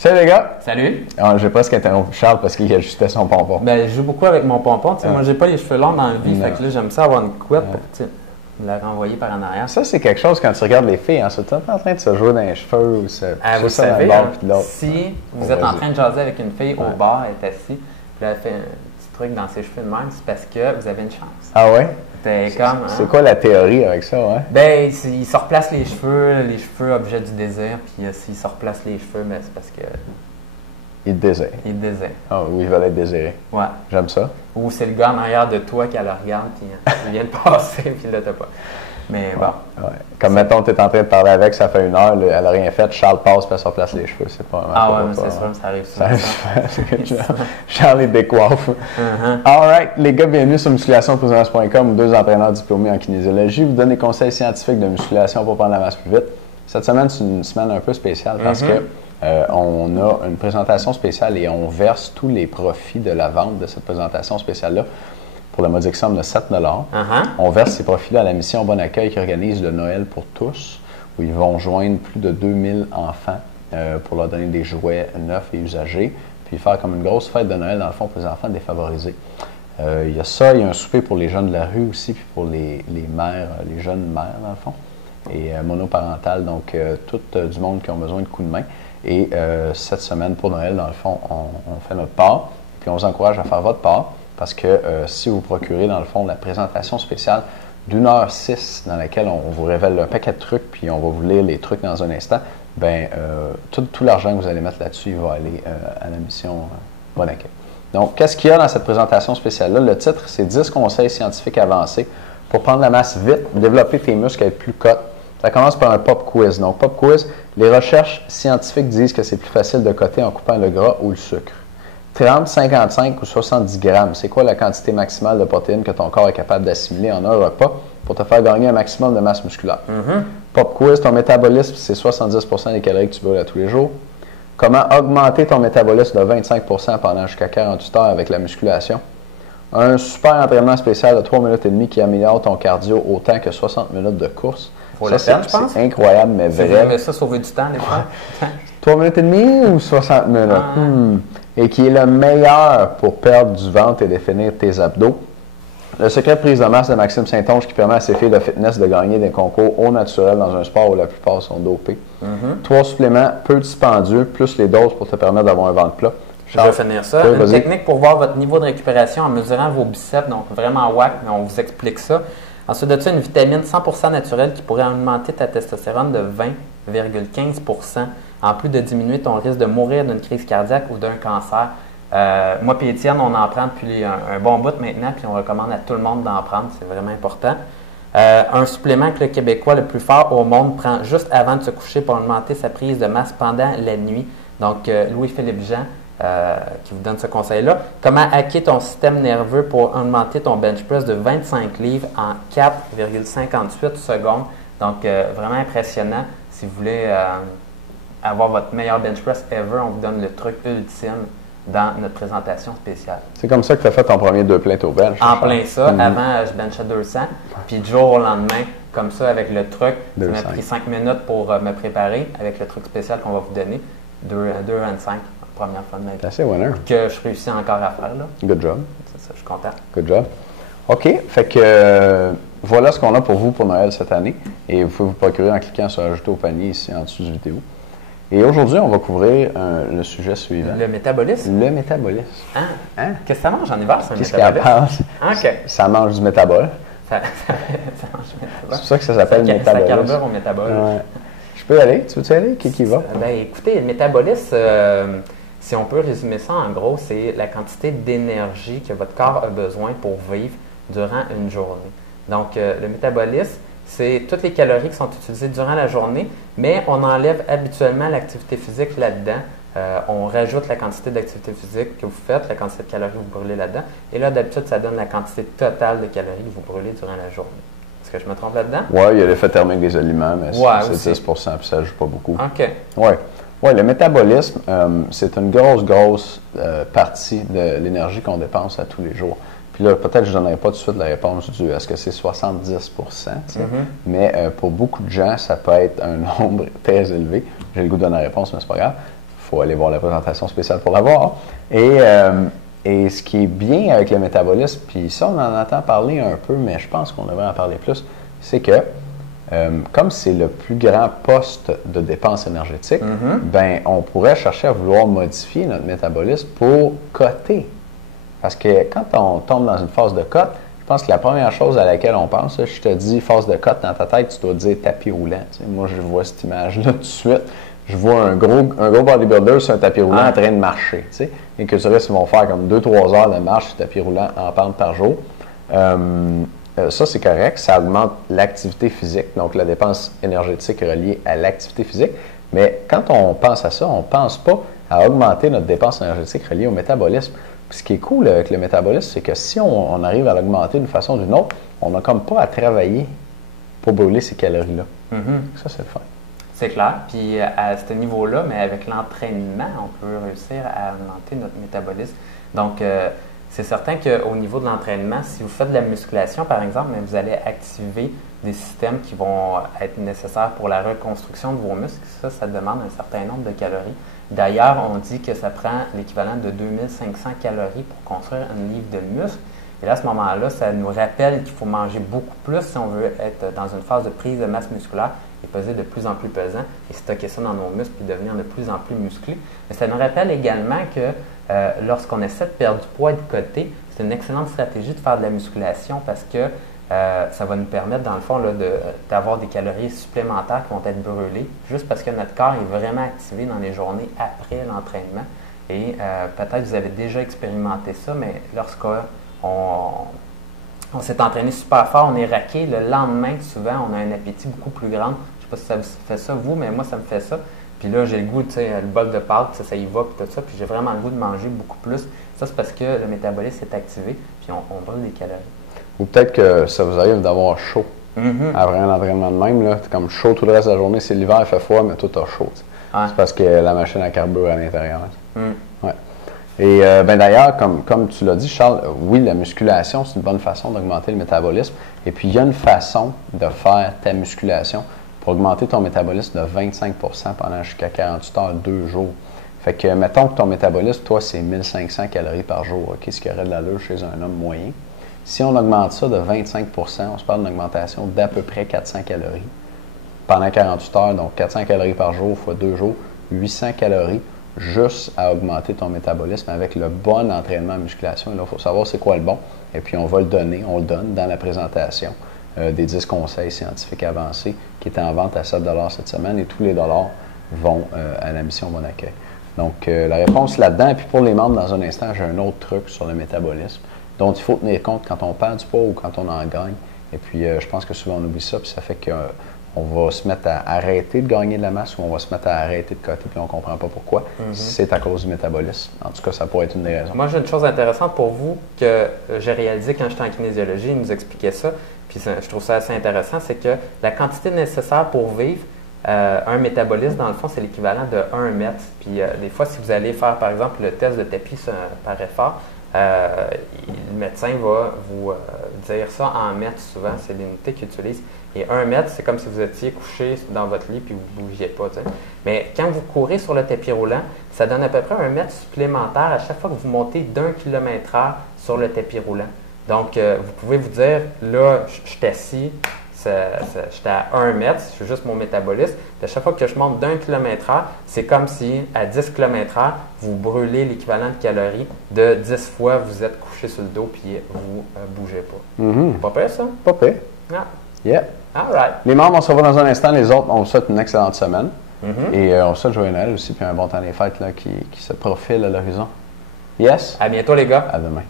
Salut les gars! Salut! J'ai presque interrompu Charles parce qu'il ajustait son pompon. Ben, je joue beaucoup avec mon pompon. Moi, j'ai pas les cheveux longs dans la vie, fait que là, j'aime ça avoir une couette pour me la renvoyer par en arrière. Ça, c'est quelque chose quand tu regardes les filles, c'est tout le temps en train de se jouer dans les cheveux ou se vous ça dans savez, le bord puis de l'autre. si vous êtes en train de jaser avec une fille au bar, elle est assise, puis elle fait un petit truc dans ses cheveux de même, c'est parce que vous avez une chance. Ah ouais? C'est quoi la théorie avec ça, ouais? Ben, il se replace les cheveux objet du désir, puis s'il se replace les cheveux, ben, c'est parce que... Il te désire. Il te désire. Ah oui, il veut être désiré. Ouais. J'aime ça. Ou c'est le gars en arrière de toi qui la regarde, puis il vient de passer, puis là, t'as pas. Mais bon. Ouais. Comme mettons, tu es en train de parler avec, ça fait 1 heure, elle n'a rien fait, Charles passe, puis elle se replace les cheveux. C'est pas Ah ouais, mais c'est sûr, ça arrive souvent. Charles est décoiffe. All right, les gars, bienvenue sur musculationprisonnière.com, 2 entraîneurs diplômés en kinésiologie. Vous donne des conseils scientifiques de musculation pour prendre la masse plus vite. Cette semaine, c'est une semaine un peu spéciale parce que on a une présentation spéciale et on verse tous les profits de la vente de cette présentation spéciale-là pour la modique somme de 7 $. On verse ces profits-là à la mission Bon Accueil qui organise le Noël pour tous, où ils vont joindre plus de 2000 enfants pour leur donner des jouets neufs et usagés, puis faire comme une grosse fête de Noël, dans le fond, pour les enfants défavorisés. Il y a ça, il y a un souper pour les jeunes de la rue aussi, puis pour les mères, les jeunes mères, dans le fond, et monoparentales, donc tout du monde qui ont besoin de coups de main. Et cette semaine, pour Noël, dans le fond, on fait notre part, puis on vous encourage à faire votre part, parce que si vous procurez, dans le fond, la présentation spéciale d'1h06 dans laquelle on vous révèle un paquet de trucs, puis on va vous lire les trucs dans un instant, bien, tout l'argent que vous allez mettre là-dessus, il va aller à la mission Bon Accueil. Donc, qu'est-ce qu'il y a dans cette présentation spéciale-là? Le titre, c'est 10 conseils scientifiques avancés pour prendre la masse vite, développer tes muscles et être plus cotes. Ça commence par un pop quiz. Donc, pop quiz, les recherches scientifiques disent que c'est plus facile de coter en coupant le gras ou le sucre. 30, 55 ou 70 grammes, c'est quoi la quantité maximale de protéines que ton corps est capable d'assimiler en un repas pour te faire gagner un maximum de masse musculaire? Pop quiz, ton métabolisme, c'est 70% des calories que tu brûles à tous les jours. Comment augmenter ton métabolisme de 25% pendant jusqu'à 48 heures avec la musculation? Un super entraînement spécial de 3 minutes et demie qui améliore ton cardio autant que 60 minutes de course. Ça, c'est incroyable, mais vrai. Mais ça, sauver du temps, des fois. 3 minutes et demie ou 60 minutes? Et qui est le meilleur pour perdre du ventre et définir tes abdos. Le secret de prise de masse de Maxime Saint-Onge qui permet à ses filles de fitness de gagner des concours au naturel dans un sport où la plupart sont dopés. 3 suppléments peu dispendieux, plus les doses pour te permettre d'avoir un ventre plat. Je vais finir ça. Une technique pour voir votre niveau de récupération en mesurant vos biceps, donc vraiment whack, mais on vous explique ça. Ensuite de ça, une vitamine 100% naturelle qui pourrait augmenter ta testostérone de 20,15%, en plus de diminuer ton risque de mourir d'une crise cardiaque ou d'un cancer. Moi et Étienne, on en prend depuis un bon bout maintenant, puis on recommande à tout le monde d'en prendre, c'est vraiment important. Un supplément que le Québécois le plus fort au monde prend juste avant de se coucher pour augmenter sa prise de masse pendant la nuit. Donc, Louis-Philippe Jean, qui vous donne ce conseil-là. Comment hacker ton système nerveux pour augmenter ton bench press de 25 livres en 4,58 secondes. Donc, vraiment impressionnant. Si vous voulez avoir votre meilleur bench press ever, on vous donne le truc ultime dans notre présentation spéciale. C'est comme ça que tu as fait ton premier 2 plaintes au bench. En plein ça. Avant, je benchais 200. Puis du jour au lendemain, comme ça, avec le truc, ça m'a pris 5 minutes pour me préparer avec le truc spécial qu'on va vous donner. 2,25. Première fois de ma vie. C'est assez winner. Que je réussis encore à faire. Là. Good job. C'est ça, je suis content. Good job. OK. Fait que voilà ce qu'on a pour vous pour Noël cette année. Et vous pouvez vous procurer en cliquant sur Ajouter au panier ici en dessous de la vidéo. Et aujourd'hui, on va couvrir le sujet suivant. Le métabolisme? Le métabolisme. Hein? Qu'est-ce que ça mange en hiver, ça, Qu'est-ce qu'elle pense? Ça mange du métabol. Ça mange du métabol. C'est pour ça que ça s'appelle métabolisme. Ça carbure au métabol. Ouais. Je peux y aller? Tu veux-tu y aller? Qui va? Ben, écoutez, le métabolisme, si on peut résumer ça en gros, c'est la quantité d'énergie que votre corps a besoin pour vivre durant une journée. Donc, le métabolisme, c'est toutes les calories qui sont utilisées durant la journée, mais on enlève habituellement l'activité physique là-dedans. On rajoute la quantité d'activité physique que vous faites, la quantité de calories que vous brûlez là-dedans. Et là, d'habitude, ça donne la quantité totale de calories que vous brûlez durant la journée. Est-ce que je me trompe là-dedans? Oui, il y a l'effet thermique des aliments, mais c'est 10 puis ça ne joue pas beaucoup. OK. Oui, le métabolisme, c'est une grosse partie de l'énergie qu'on dépense à tous les jours. Puis là, peut-être que je ne donnerai pas tout de suite la réponse du est-ce que c'est 70 mais pour beaucoup de gens, ça peut être un nombre très élevé. J'ai le goût de donner la réponse, mais c'est pas grave. Il faut aller voir la présentation spéciale pour la voir. Et ce qui est bien avec le métabolisme, puis ça, on en entend parler un peu, mais je pense qu'on devrait en parler plus, c'est que comme c'est le plus grand poste de dépense énergétique, ben, on pourrait chercher à vouloir modifier notre métabolisme pour coter. Parce que quand on tombe dans une phase de cote, je pense que la première chose à laquelle on pense, je te dis phase de cote dans ta tête, tu dois dire tapis roulant. Tu sais, moi, je vois cette image-là tout de suite. Je vois un gros bodybuilder sur un tapis roulant en train de marcher. Tu sais. Les culturistes vont faire comme 2-3 heures de marche sur tapis roulant en pente par jour. Ça, c'est correct. Ça augmente l'activité physique, donc la dépense énergétique reliée à l'activité physique. Mais quand on pense à ça, on ne pense pas à augmenter notre dépense énergétique reliée au métabolisme. Puis ce qui est cool avec le métabolisme, c'est que si on arrive à l'augmenter d'une façon ou d'une autre, on n'a comme pas à travailler pour brûler ces calories-là. Ça, c'est le fun. C'est clair. Puis à ce niveau-là, mais avec l'entraînement, on peut réussir à augmenter notre métabolisme. Donc, c'est certain qu'au niveau de l'entraînement, si vous faites de la musculation, par exemple, mais vous allez activer des systèmes qui vont être nécessaires pour la reconstruction de vos muscles. Ça demande un certain nombre de calories. D'ailleurs, on dit que ça prend l'équivalent de 2500 calories pour construire une livre de muscle. Et là, à ce moment-là, ça nous rappelle qu'il faut manger beaucoup plus si on veut être dans une phase de prise de masse musculaire et peser de plus en plus pesant et stocker ça dans nos muscles et devenir de plus en plus musclés. Mais ça nous rappelle également que lorsqu'on essaie de perdre du poids et de coter, c'est une excellente stratégie de faire de la musculation parce que ça va nous permettre, dans le fond, d'avoir des calories supplémentaires qui vont être brûlées juste parce que notre corps est vraiment activé dans les journées après l'entraînement. Et peut-être que vous avez déjà expérimenté ça, mais lorsqu'on s'est entraîné super fort, on est raqué, le lendemain, souvent, on a un appétit beaucoup plus grand. Je ne sais pas si ça vous fait ça, vous, mais moi, ça me fait ça. Puis là, j'ai le goût, tu sais, le bol de pâtes, ça y va, puis tout ça. Puis j'ai vraiment le goût de manger beaucoup plus. Ça, c'est parce que le métabolisme est activé, puis on brûle des calories. Ou peut-être que ça vous arrive d'avoir chaud après un entraînement de même. Là, comme chaud tout le reste de la journée, c'est l'hiver, il fait froid, mais tout a chaud. Ouais. C'est parce que la machine à carbure à l'intérieur. Ouais. Et d'ailleurs, comme tu l'as dit, Charles, oui, la musculation, c'est une bonne façon d'augmenter le métabolisme. Et puis, il y a une façon de faire ta musculation pour augmenter ton métabolisme de 25 pendant jusqu'à 48 heures, 2 jours. Fait que, mettons que ton métabolisme, toi, c'est 1500 calories par jour, OK, ce qui aurait de l'allure chez un homme moyen. Si on augmente ça de 25 on se parle d'une augmentation d'à peu près 400 calories pendant 48 heures, donc 400 calories par jour fois 2 jours, 800 calories juste à augmenter ton métabolisme avec le bon entraînement en musculation. Et là, il faut savoir c'est quoi le bon. Et puis, on le donne dans la présentation des 10 conseils scientifiques avancés qui étaient en vente à 7 $ cette semaine et tous les dollars vont à la mission Bon Accueil. Donc, la réponse là-dedans. Et puis, pour les membres, dans un instant, j'ai un autre truc sur le métabolisme dont il faut tenir compte quand on perd du poids ou quand on en gagne. Et puis, je pense que souvent, on oublie ça, puis ça fait qu'on va se mettre à arrêter de gagner de la masse ou on va se mettre à arrêter de coter, puis on ne comprend pas pourquoi. C'est à cause du métabolisme. En tout cas, ça pourrait être une des raisons. Moi, j'ai une chose intéressante pour vous que j'ai réalisé quand j'étais en kinésiologie, il nous expliquait ça, puis je trouve ça assez intéressant, c'est que la quantité nécessaire pour vivre un métabolisme, dans le fond, c'est l'équivalent de 1 mètre. Puis des fois, si vous allez faire, par exemple, le test de tapis par effort, le médecin va vous dire ça en mètres souvent, c'est l'unité qu'il utilise. Et 1 mètre, c'est comme si vous étiez couché dans votre lit puis vous ne bougiez pas. T'sais. Mais quand vous courez sur le tapis roulant, ça donne à peu près 1 mètre supplémentaire à chaque fois que vous montez d'1 km/h sur le tapis roulant. Donc, vous pouvez vous dire, là, je suis assis, j'étais à 1 mètre, c'est juste mon métabolisme. Puis à chaque fois que je monte d'1 km/h, c'est comme si à 10 km/h, vous brûlez l'équivalent de calories de 10 fois vous êtes couché sur le dos puis vous ne bougez pas. Pas pire, ça? Pas pire. Ah. Yeah. All right. Les membres, on se revoit dans un instant. Les autres, on vous souhaite une excellente semaine. Et on vous souhaite joyeux Noël aussi, puis un bon temps des fêtes là, qui se profile à l'horizon. Yes? À bientôt, les gars. À demain.